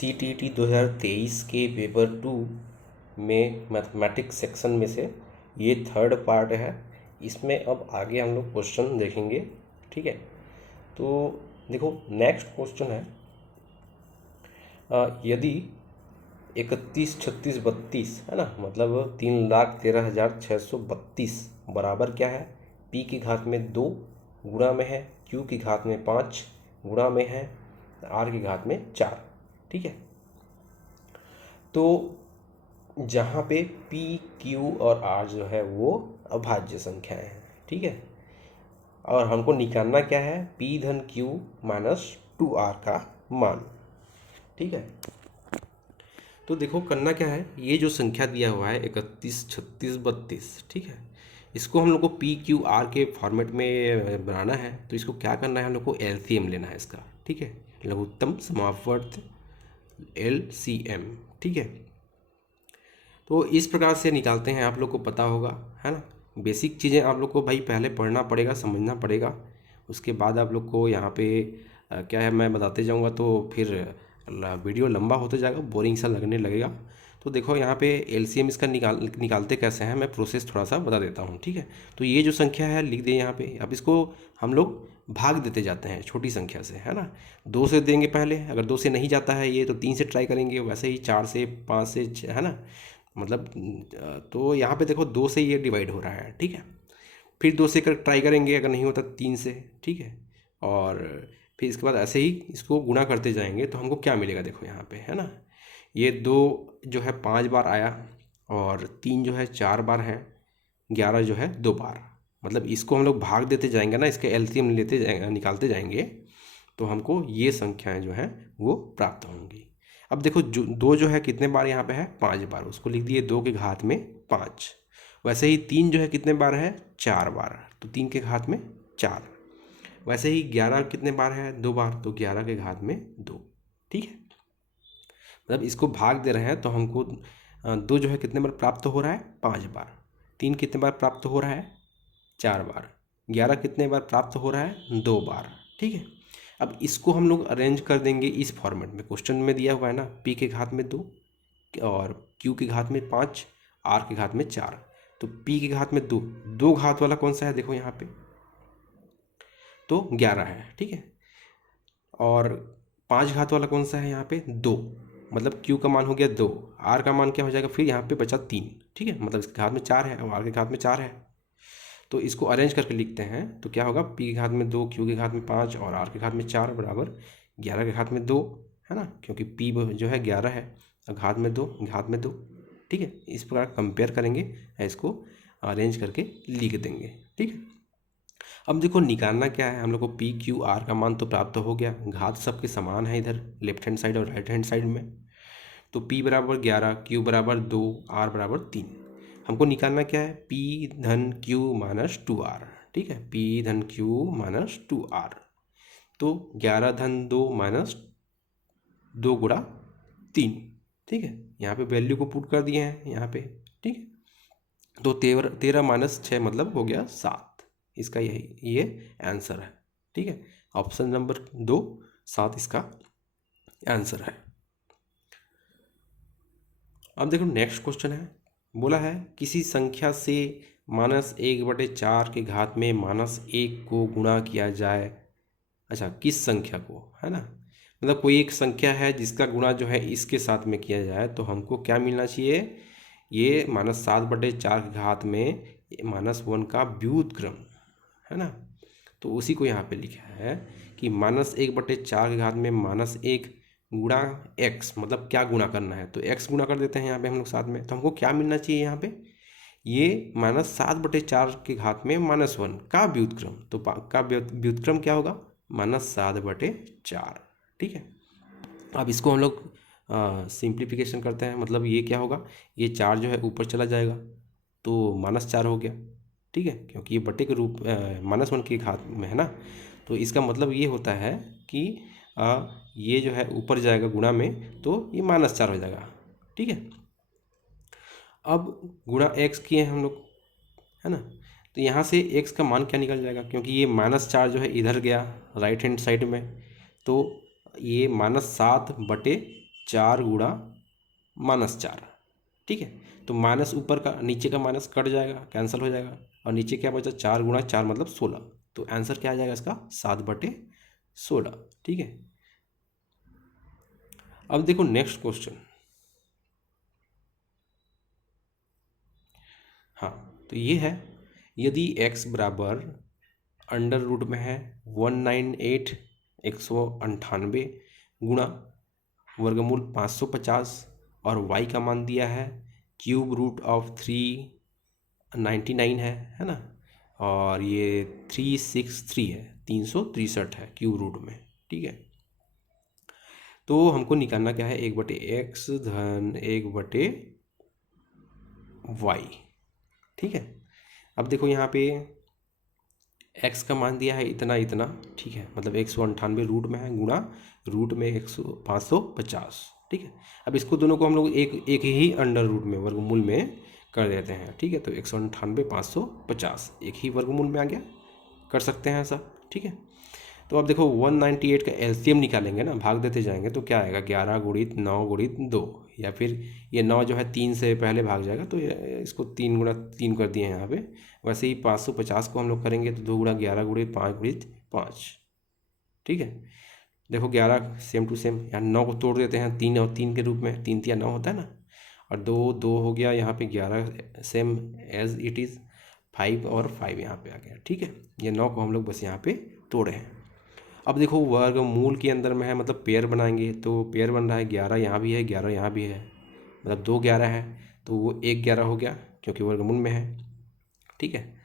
CTET 2023 के paper 2 में mathematics section में से ये थर्ड पार्ट है। इसमें अब आगे हम लोग क्वेश्चन देखेंगे, ठीक है। तो देखो नेक्स्ट क्वेश्चन है, यदि 31, 36, 32 है ना, मतलब 3,13,632 बराबर क्या है, p की घात में 2 गुणा में है, q की घात में 5 गुणा में है, r की घात में 4, ठीक है। तो जहाँ पे p, q और r जो है वो अभाज्य संख्याएं हैं, ठीक है। और हमको निकालना क्या है, p धन q माइनस 2r का मान, ठीक है। तो देखो करना क्या है, ये जो संख्या दिया हुआ है 31, 36, 32, ठीक है, इसको हम लोग को पी क्यू आर के फॉर्मेट में बनाना है। तो इसको क्या करना है, हम लोग को एलसीएम लेना है इसका, ठीक है, लघुत्तम समापवर्त LCM, ठीक है। तो इस प्रकार से निकालते हैं, आप लोग को पता होगा, है ना। बेसिक चीज़ें आप लोग को भाई पहले पढ़ना पड़ेगा, समझना पड़ेगा, उसके बाद आप लोग को यहाँ पे क्या है मैं बताते जाऊँगा तो फिर वीडियो लंबा होते जाएगा, बोरिंग सा लगने लगेगा। तो देखो यहाँ पे LCM इसका निकालते कैसे हैं, मैं प्रोसेस थोड़ा सा बता देता हूँ, ठीक है। तो ये जो संख्या है लिख दिए यहाँ पे। अब इसको हम लोग भाग देते जाते हैं छोटी संख्या से, है ना। 2 से देंगे पहले, अगर 2 से नहीं जाता है ये तो 3 से ट्राई करेंगे, वैसे ही 4 से, 5 से, है ना, मतलब तो यहाँ पे देखो 2 से ये डिवाइड हो रहा है, ठीक है। फिर 2 से कर ट्राई करेंगे, अगर नहीं होता 3 से, ठीक है। और फिर इसके बाद ऐसे ही इसको गुणा करते जाएंगे तो हमको क्या मिलेगा, देखो यहाँ पे, है ना। ये 2 जो है 5 बार आया, और 3 जो है 4 बार है, 11 जो है 2 बार। मतलब इसको हम लोग भाग देते जाएंगे ना, इसके एलसीएम लेते जाएंगे, निकालते जाएंगे, तो हमको ये संख्याएं जो हैं वो प्राप्त होंगी। अब देखो जो 2 जो है कितने बार यहाँ पे है, 5 बार, उसको लिख दिए 2 के घात में 5। वैसे ही 3 जो है कितने बार है, 4 बार, तो 3 के घात में 4। वैसे ही 11 कितने बार है, 2 बार, तो 11 के घात में 2, ठीक है। मतलब इसको भाग दे रहे हैं तो हमको 2 जो है कितने बार प्राप्त हो रहा है, 5 बार। 3 कितने बार प्राप्त हो रहा है, 4 बार। 11 कितने बार प्राप्त हो रहा है, 2 बार, ठीक है। अब इसको हम लोग अरेंज कर देंगे इस फॉर्मेट में, क्वेश्चन में दिया हुआ है ना, p के घात में 2 और q के घात में 5, r के घात में 4। तो p के घात में 2, 2 घात वाला कौन सा है, देखो यहाँ पे तो 11 है, ठीक है। और 5 घात वाला कौन सा है, यहाँ पे 2, मतलब q का मान हो गया 2, r का मान क्या हो जाएगा, फिर यहाँ पे बचा 3, ठीक है। मतलब इसके घात में 4 है और r के घात में 4 है। तो इसको अरेंज करके लिखते हैं तो क्या होगा, p के घात में 2, q के घात में 5 और r के घात में 4 बराबर 11 के घात में 2, है ना, क्योंकि p जो है 11 है और घात में 2, घात में 2, ठीक है। इस प्रकार कंपेयर करेंगे, इसको अरेंज करके लिख देंगे, ठीक है। अब देखो निकालना क्या है, हम लोग को p q r का मान तो प्राप्त हो गया, घात सबके समान है इधर लेफ्ट हैंड साइड और राइट हैंड साइड में। तो p बराबर 11, q बराबर 2, r बराबर 3। हमको निकालना क्या है, p धन q माइनस 2r, ठीक है, p धन q माइनस 2r। तो 11 धन 2 माइनस 2 गुणा 3, ठीक है। यहाँ पे वैल्यू को पुट कर दिए हैं यहाँ पे, ठीक है। तो 13 माइनस 6 मतलब हो गया 7। इसका यही ये आंसर है, ठीक है। ऑप्शन नंबर 2 7 इसका आंसर है। अब देखो नेक्स्ट क्वेश्चन है, बोला है किसी संख्या से -1/4 के घात में -1 को गुणा किया जाए। अच्छा, किस संख्या को, है ना, मतलब कोई एक संख्या है जिसका गुणा जो है इसके साथ में किया जाए तो हमको क्या मिलना चाहिए, ये -7/4 के घात में -1 का व्युत्क्रम, है ना। तो उसी को यहाँ पे लिखा है कि -1/4 के घात में -1 गुणा x, मतलब क्या गुणा करना है, तो x गुणा कर देते हैं यहाँ पे हम लोग साथ में। तो हमको क्या मिलना चाहिए यहाँ पे, ये -7/4 के घात में -1 का व्युत्क्रम, तो का व्युत्क्रम क्या होगा, -7/4, ठीक है। अब इसको हम लोग सिंप्लीफिकेशन करते हैं, मतलब ये क्या होगा, ये 4 जो है ऊपर चला जाएगा तो -4 हो गया, ठीक है, क्योंकि ये बटे के रूप -1 के घात में है ना। तो इसका मतलब ये होता है कि ये जो है ऊपर जाएगा गुणा में तो ये -4 हो जाएगा, ठीक है। अब गुणा x किए हैं हम लोग, है ना, तो यहाँ से x का मान क्या निकल जाएगा, क्योंकि ये -4 जो है इधर गया राइट हैंड साइड में, तो ये -7/4 4 गुणा -4, ठीक है। तो माइनस ऊपर का नीचे का माइनस कट जाएगा, कैंसिल हो जाएगा, और नीचे क्या बचा 4 गुणा 4 मतलब 16। तो आंसर क्या आ जाएगा इसका 7/16, ठीक है। अब देखो नेक्स्ट क्वेश्चन। हाँ, तो ये है, यदि x बराबर अंडर रूट में है 198 198 गुणा वर्गमूल 550 और y का मान दिया है क्यूब रूट ऑफ 399 है ना, और ये 363 है, 363 है क्यूब रूट में, ठीक है। तो हमको निकालना क्या है, 1/x धन 1/y, ठीक है। अब देखो यहाँ पे x का मान दिया है इतना इतना, ठीक है, मतलब 198 रूट में है गुणा रूट में 550, ठीक है। अब इसको दोनों को हम लोग एक एक ही अंडर रूट में वर्गमूल में कर देते हैं, ठीक है। तो 198 550 एक ही वर्गमूल में आ गया, कर सकते हैं ऐसा, ठीक है। तो अब देखो 198 का एलसीएम निकालेंगे ना, भाग देते जाएंगे तो क्या आएगा 11 गुणित 9 गुणित 2, या फिर ये 9 जो है 3 से पहले भाग जाएगा, तो इसको 3 गुणा 3 कर दिए हैं यहाँ पे। वैसे ही 550 को हम लोग करेंगे तो 2 गुणा 11 गुणित 5 गुणित 5, ठीक है। देखो 11 सेम टू सेम, यहाँ 9 को तोड़ देते हैं 3 और 3 के रूप में, 3 3 9 होता है ना, और 2 2 हो गया, यहाँ पे 11 सेम एज इट इज़, 5 और 5 यहाँ पे आ गया, ठीक है। ये 9 को हम लोग बस यहाँ पे तोड़े हैं। अब देखो वर्गमूल के अंदर में है, मतलब पेयर बनाएंगे, तो पेयर बन रहा है 11 यहाँ भी है 11 यहाँ भी है, मतलब 2 11 है, तो वो 1 11 हो गया क्योंकि वर्गमूल में है, ठीक है।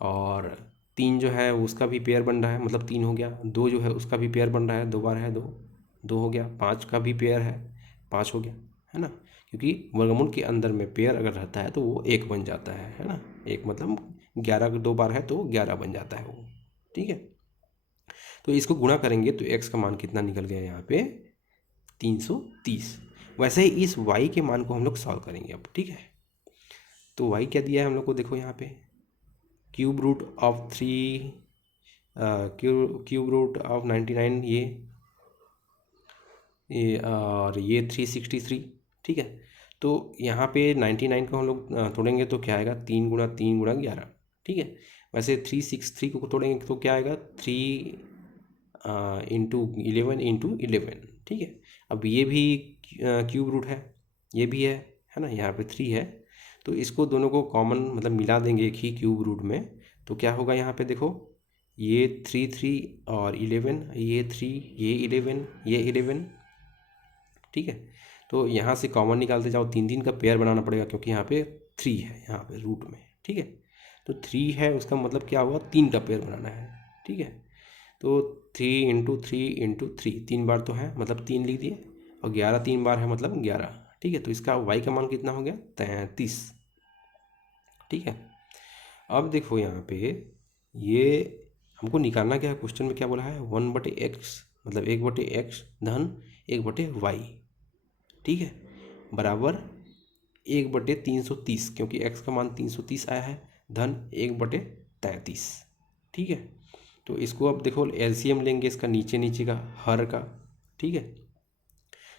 और 3 जो है उसका भी पेयर बन रहा है, मतलब 3 हो गया। 2 जो है उसका भी पेयर बन रहा है, 2 बार है 2, 2 हो गया। 5 का भी पेयर है, 5 हो गया, है ना, क्योंकि वर्गमूल के अंदर में पेयर अगर रहता है तो वो 1 बन जाता है ना। 1 मतलब 11 का 2 बार है तो 11 बन जाता है वो, ठीक है। तो इसको गुणा करेंगे तो x का मान कितना निकल गया यहाँ पे 330। वैसे ही इस y के मान को हम लोग सॉल्व करेंगे अब, ठीक है। तो y क्या दिया है हम लोग को, देखो यहाँ पे cube root of 3 cube root of 99 ये और ये 363, ठीक है। तो यहाँ पे 99 को हम लोग तोड़ेंगे तो क्या आएगा 3 गुणा 3 गुणा 11, ठीक है। वैसे 363 को तोड़ेंगे तो क्या आएगा 3 इंटू 11 इंटू 11, ठीक है। अब ये भी क्यूब रूट है, ये भी है ना, यहाँ पे 3 है, तो इसको दोनों को कॉमन मतलब मिला देंगे एक ही क्यूब रूट में, तो क्या होगा यहाँ पे देखो ये 3 3 और 11, ये 3 ये 11 ये 11, ठीक है। तो यहाँ से कॉमन निकालते जाओ, 3 3 का पेयर बनाना पड़ेगा क्योंकि यहाँ पे 3 है यहाँ पे रूट में, ठीक है। तो 3 है उसका मतलब क्या हुआ 3 का पेयर बनाना है, ठीक है। तो 3 इंटू 3 इंटू 3, 3 बार तो है मतलब 3 लिख दिए, और 11 3 बार है मतलब 11, ठीक है। तो इसका y का मान कितना हो गया 33, ठीक है। अब देखो यहाँ पे ये हमको निकालना क्या है, क्वेश्चन में क्या बोला है 1/x मतलब 1/x धन 1/y, ठीक है, बराबर 1/330, क्योंकि x का मान 330 आया है, धन 1/33, ठीक है। तो इसको अब देखो एलसीएम लेंगे इसका नीचे नीचे का हर का, ठीक है।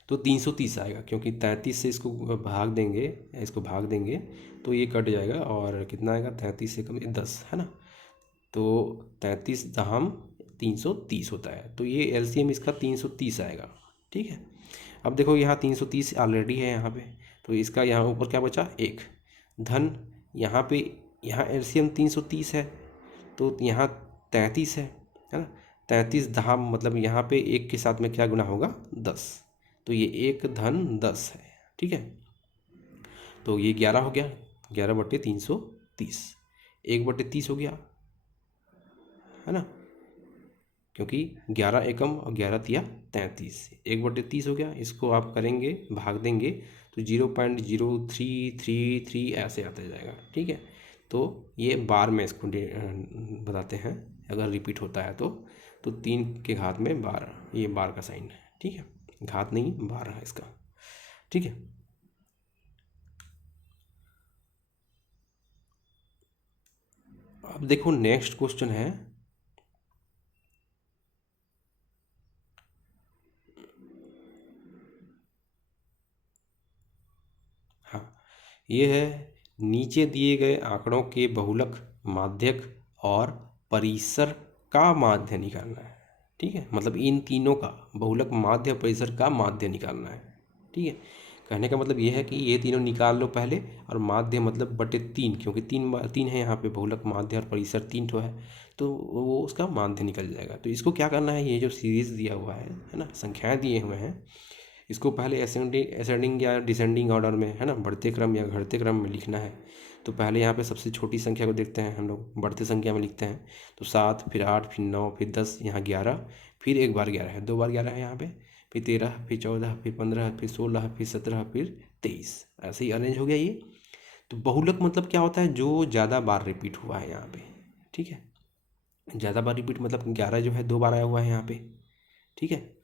तो 330 आएगा क्योंकि 33 से इसको भाग देंगे, इसको भाग देंगे तो ये कट जाएगा, और कितना आएगा 33 से कम 10, है ना। तो 33 दहम 330 होता है, तो ये एलसीएम इसका 330 आएगा, ठीक है। अब देखो यहाँ 330 ऑलरेडी है यहाँ पे, तो इसका यहाँ ऊपर क्या बचा 1, धन यहाँ पे यहाँ एलसीएम 330 है, तो यहाँ 33 है ना। 33 धाम मतलब यहाँ पे 1 के साथ में क्या गुना होगा 10, तो ये 1 धन 10 है, ठीक है। तो ये 11 हो गया, 11/330, 1/30 हो गया, है ना, क्योंकि 11 एकम और 11 तिया 33, 1/30 हो गया। इसको आप करेंगे भाग देंगे तो 0.0333 ऐसे आता जाएगा, ठीक है। तो ये बार में इसको बताते हैं, अगर रिपीट होता है तो 3 के घात में 12, ये बार का साइन है, ठीक है, घात नहीं बार है इसका, ठीक है। अब देखो नेक्स्ट क्वेश्चन है, ये है नीचे दिए गए आंकड़ों के बहुलक, माध्यक और परिसर का माध्य निकालना है। ठीक है, मतलब इन तीनों का बहुलक, माध्य, परिसर का माध्य निकालना है। ठीक है, कहने का मतलब ये है कि ये तीनों निकाल लो पहले, और माध्य मतलब बटे 3, क्योंकि तीन है यहाँ पे, बहुलक, माध्य और परिसर 3 ठो है, तो वो उसका माध्य निकल जाएगा। तो इसको क्या करना है, ये जो सीरीज दिया हुआ है ना, संख्याएं दिए हुए हैं, इसको पहले असेंडिंग या डिसेंडिंग ऑर्डर में, है ना, बढ़ते क्रम या घटते क्रम में लिखना है। तो पहले यहाँ पे सबसे छोटी संख्या को देखते हैं हम लोग, बढ़ते संख्या में लिखते हैं। तो 7, फिर 8, फिर 9, फिर 10, यहाँ 11, फिर एक बार 11 है, 2 बार 11 है यहाँ पे, फिर 13, फिर 14, फिर 15, फिर 16, फिर 17, फिर 23, ऐसे ही अरेंज हो गया ये। तो बहुलक मतलब क्या होता है, जो ज़्यादा बार रिपीट हुआ है यहाँ पे। ठीक है, ज़्यादा बार रिपीट मतलब 11 जो है 2 बार आया हुआ है यहाँ पे। ठीक है,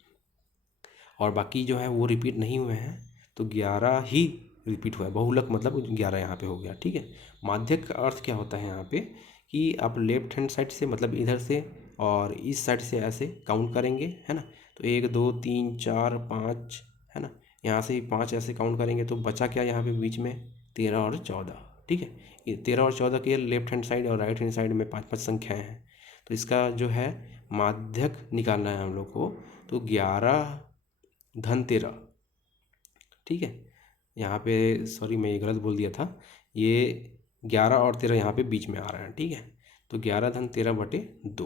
और बाकी जो है वो रिपीट नहीं हुए हैं, तो 11 ही रिपीट हुआ है। बहुलक मतलब 11 यहाँ पे हो गया। ठीक है, माध्यक का अर्थ क्या होता है यहाँ पे, कि आप लेफ्ट हैंड साइड से, मतलब इधर से और इस साइड से ऐसे काउंट करेंगे, है ना। तो 1 2 3 4 5, है ना, यहाँ से 5 ऐसे काउंट करेंगे, तो बचा क्या यहाँ पे बीच में, 13 और 14। ठीक है, ये 13 और 14 के लेफ्ट हैंड साइड और राइट हैंड साइड में 5 5 संख्याएँ हैं, तो इसका जो है माध्यक निकालना है हम लोग को। तो 11 धन 13। ठीक है, यहाँ पे सॉरी मैं ये गलत बोल दिया था, ये 11 और 13 यहाँ पे बीच में आ रहा है। ठीक है, तो 11 धन 13 बटे 2।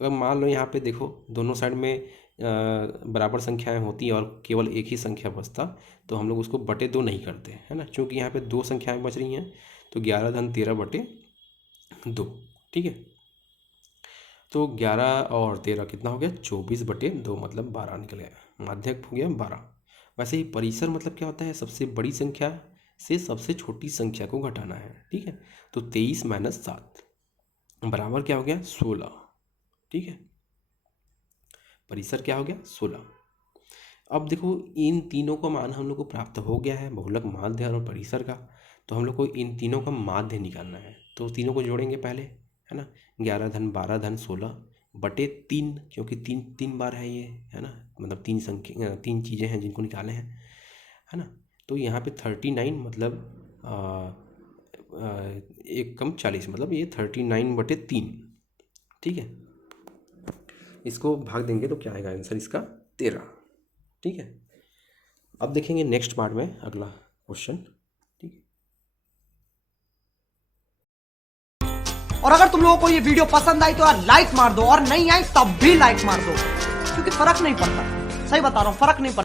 अगर मान लो यहाँ पे देखो दोनों साइड में बराबर संख्याएं होती और केवल एक ही संख्या बचता, तो हम लोग उसको बटे 2 नहीं करते, है ना, क्योंकि यहाँ पे 2 संख्याएं बच रही हैं। तो 11 धन 13 बटे 2। ठीक है, तो 11 और 13 कितना हो गया, 24 बटे 2, मतलब 12 निकल गया, माध्यक हो गया 12। वैसे ही परिसर मतलब क्या होता है, सबसे बड़ी संख्या से सबसे छोटी संख्या को घटाना है। ठीक है, तो 23 - 7 बराबर क्या हो गया, 16। ठीक है, परिसर क्या हो गया, 16। अब देखो इन तीनों का मान हम लोग को प्राप्त हो गया है, बहुलक, माध्य और परिसर का। तो हम लोग को इन तीनों का माध्य निकालना है, तो तीनों को जोड़ेंगे पहले, है ना। 11 धन 12 धन 16 बटे 3, क्योंकि 3 बार है ये, है ना, मतलब 3 चीज़ें हैं जिनको निकाले हैं, है ना। तो यहाँ पे 39 मतलब एक कम 40, मतलब ये 39 बटे 3। ठीक है, इसको भाग देंगे तो क्या आएगा आंसर इसका, 13। ठीक है, अब देखेंगे नेक्स्ट पार्ट में अगला क्वेश्चन। ठीक है, और अगर तुम लोगों को ये वीडियो पसंद आई तो यार लाइक मार दो, और नहीं आई तब भी लाइक मार दो, क्योंकि फर्क नहीं पड़ता। सही बता रहा हूँ, फर्क नहीं पड़ता।